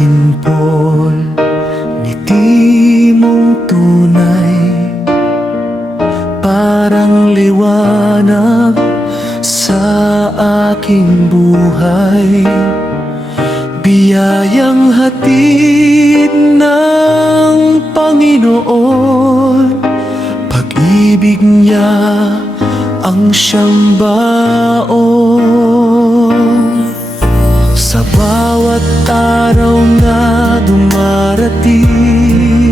katimpol, ngiti mong tunay, parang liwanag sa aking buhay. Biyayang hatid ng Panginoon, pag-ibig niya ang siyang baon. Sa bawat araw na dumarating,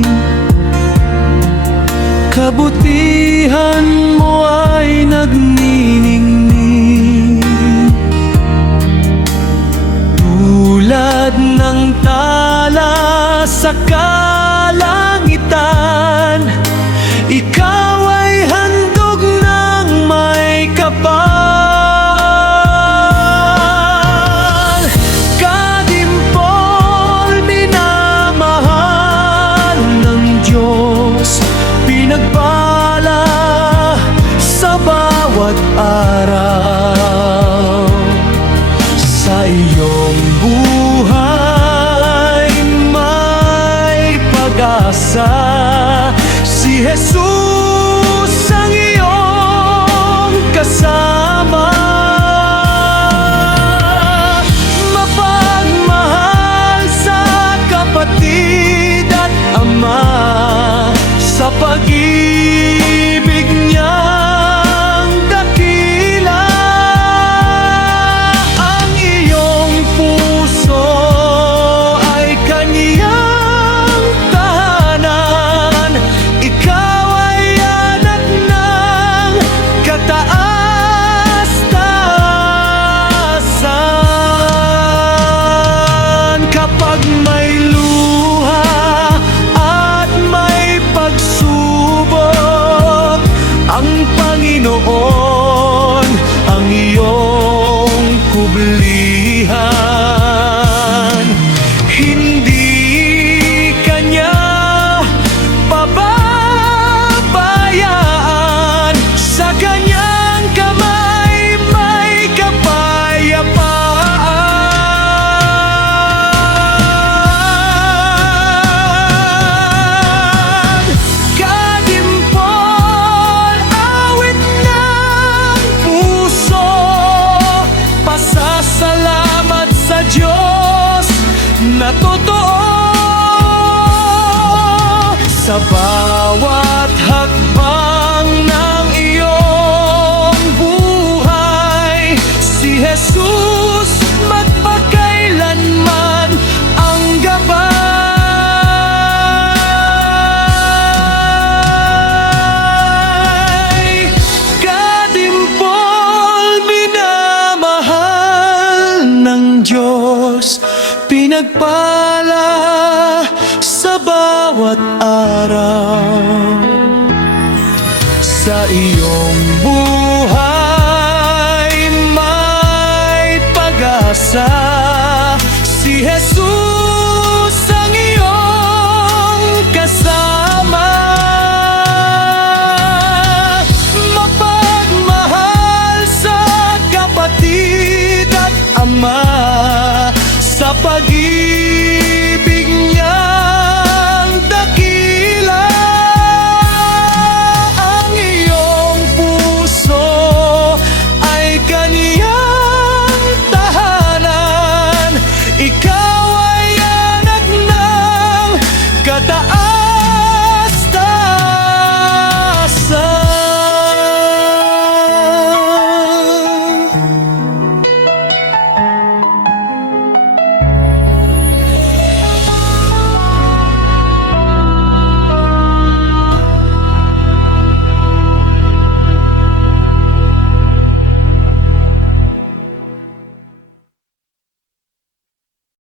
kabutihan mo ay nagniningning, tulad ng tala sa kalangitan. Ikaw ay handog ng may kapal. Kadimpol, minamahal ng Diyos, pinagpala sa bawat araw. Sa iyong buhay may pag-asa, si Jesus ang iyong kasama. Mapagmahal sa kapatid at ama, sa pag-ibig niyang dakila. Ang iyong puso ay kaniyang tahanan. Ikaw ay anak ng kataas-taasan. Kapag may luha at may pagsubok, ang Panginoon ang iyong kublihan. Hindi kanya pababayaan, sa kanyang kamay may kapayapaan. Kadimpol, awit ng puso, pasasalamat sa Diyos na totoo. Sa bawat hakbang ng iyong buhay, si Jesus magpakailanman ang gabay. Kadimpol, minamahal ng Diyos, pinagpala sa bawat araw. Sa iyong buhay may pag-asa, si Jesus ang iyong kasama. Mapagmahal sa kapatid at ama, sa pag-ibig